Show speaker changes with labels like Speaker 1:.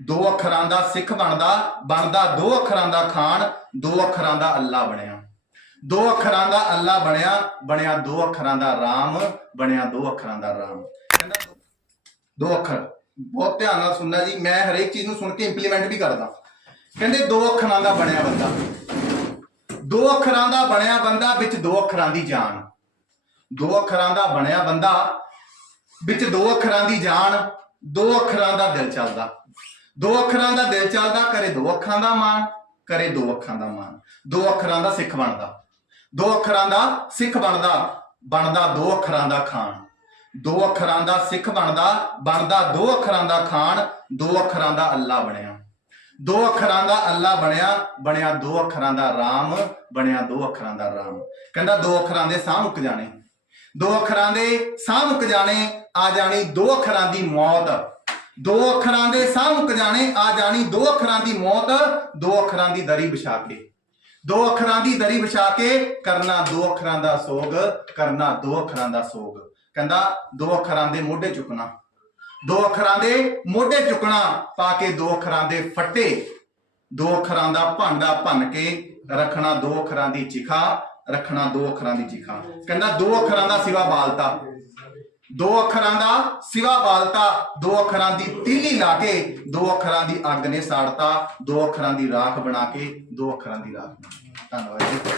Speaker 1: ਦੋ ਅੱਖਰਾਂ ਦਾ ਸਿੱਖ ਬਣਦਾ ਬਣਦਾ ਦੋ ਅੱਖਰਾਂ ਦਾ ਖਾਨ ਦੋ ਅੱਖਰਾਂ ਦਾ ਅੱਲਾ ਬਣਿਆ ਦੋ ਅੱਖਰਾਂ ਦਾ ਅੱਲਾ ਬਣਿਆ ਬਣਿਆ ਦੋ ਅੱਖਰਾਂ ਦਾ ਰਾਮ ਬਣਿਆ ਦੋ ਅੱਖਰਾਂ ਦਾ ਰਾਮ ਕਹਿੰਦਾ ਦੋ- ਅੱਖਰ ਬਹੁਤ ਧਿਆਨ ਨਾਲ ਸੁਣਨਾ ਜੀ ਮੈਂ ਹਰੇਕ ਚੀਜ਼ ਨੂੰ ਸੁਣ ਕੇ ਇੰਪਲੀਮੈਂਟ ਵੀ ਕਰਦਾ ਕਹਿੰਦੇ ਦੋ ਅੱਖਰਾਂ ਦਾ ਬਣਿਆ ਬੰਦਾ ਦੋ ਅੱਖਰਾਂ ਦਾ ਬਣਿਆ ਬੰਦਾ ਵਿੱਚ ਦੋ ਅੱਖਰਾਂ ਦੀ ਜਾਨ ਦੋ ਅੱਖਰਾਂ ਦਾ ਬਣਿਆ ਬੰਦਾ ਵਿੱਚ ਦੋ ਅੱਖਰਾਂ ਦੀ ਜਾਨ ਦੋ ਅੱਖਰਾਂ ਦਾ ਦਿਲ ਚੱਲਦਾ ਦੋ ਅੱਖਰਾਂ ਦਾ ਦਿਲ ਚੱਲਦਾ ਕਰੇ ਦੋ ਅੱਖਾਂ ਦਾ ਮਾਣ ਕਰੇ ਦੋ ਅੱਖਾਂ ਦਾ ਮਾਣ ਦੋ ਅੱਖਰਾਂ ਦਾ ਸਿੱਖ ਬਣਦਾ ਦੋ ਅੱਖਰਾਂ ਦਾ ਸਿੱਖ ਬਣਦਾ ਬਣਦਾ ਦੋ ਅੱਖਰਾਂ ਦਾ ਖਾਣ ਦੋ ਅੱਖਰਾਂ ਦਾ ਸਿੱਖ ਬਣਦਾ ਬਣਦਾ ਦੋ ਅੱਖਰਾਂ ਦਾ ਖਾਣ ਦੋ ਅੱਖਰਾਂ ਦਾ ਅੱਲਾ ਬਣਿਆ ਦੋ ਅੱਖਰਾਂ ਦਾ ਅੱਲਾ ਬਣਿਆ ਬਣਿਆ ਦੋ ਅੱਖਰਾਂ ਦਾ ਰਾਮ ਬਣਿਆ ਦੋ ਅੱਖਰਾਂ ਦਾ ਰਾਮ ਕਹਿੰਦਾ ਦੋ ਅੱਖਰਾਂ ਦੇ ਸਾਹ ਮੁੱਕ ਜਾਣੇ ਦੋ ਅੱਖਰਾਂ ਦੇ ਸਾਹ ਮੁੱਕ ਜਾਣੇ ਆ ਜਾਣੀ ਦੋ ਅੱਖਰਾਂ ਦੀ ਮੌਤ ਦੋ ਅੱਖਰਾਂ ਦੇ ਸਾਹ ਮੁੱਕ ਜਾਣੇ ਆ ਜਾਣੀ ਦੋ ਅੱਖਰਾਂ ਦੀ ਮੌਤ ਦੋ ਅੱਖਰਾਂ ਦੀ ਦਰੀ ਵਿਛਾ ਕੇ ਦੋ ਅੱਖਰਾਂ ਦੀ ਦਰੀ ਵਿਛਾ ਕੇ ਕਰਨਾ ਦੋ ਅੱਖਰਾਂ ਦਾ ਸੋਗ ਕਰਨਾ ਦੋ ਅੱਖਰਾਂ ਦਾ ਸੋਗ ਕਹਿੰਦਾ ਦੋ ਅੱਖਰਾਂ ਦੇ ਮੋਢੇ ਚੁੱਕਣਾ ਦੋ ਅੱਖਰਾਂ ਦੇ ਮੋਢੇ ਚੁੱਕਣਾ ਪਾ ਕੇ ਦੋ ਅੱਖਰਾਂ ਦੇ ਫੱਟੇ ਦੋ ਅੱਖਰਾਂ ਦਾ ਭਾਂਡਾ ਭੰਨ ਕੇ ਰੱਖਣਾ ਦੋ ਅੱਖਰਾਂ ਦੀ ਚਿਖਾ ਰੱਖਣਾ ਦੋ ਅੱਖਰਾਂ ਦੀ ਚਿਖਾ ਕਹਿੰਦਾ ਦੋ ਅੱਖਰਾਂ ਦਾ ਸਿਵਾ ਬਾਲਤਾ ਦੋ ਅੱਖਰਾਂ ਦਾ ਸਿਵਾ ਬਾਲਤਾ, ਦੋ ਅੱਖਰਾਂ ਦੀ ਤੀਲੀ ਲਾ ਕੇ, ਦੋ ਅੱਖਰਾਂ ਦੀ ਅੱਗ ਨੇ ਸਾੜਤਾ, ਦੋ ਅੱਖਰਾਂ ਦੀ ਰਾਖ ਬਣਾ ਕੇ, ਦੋ ਅੱਖਰਾਂ ਦੀ ਰਾਖ ਬਣਾ ਧੰਨਵਾਦ ਜੀ।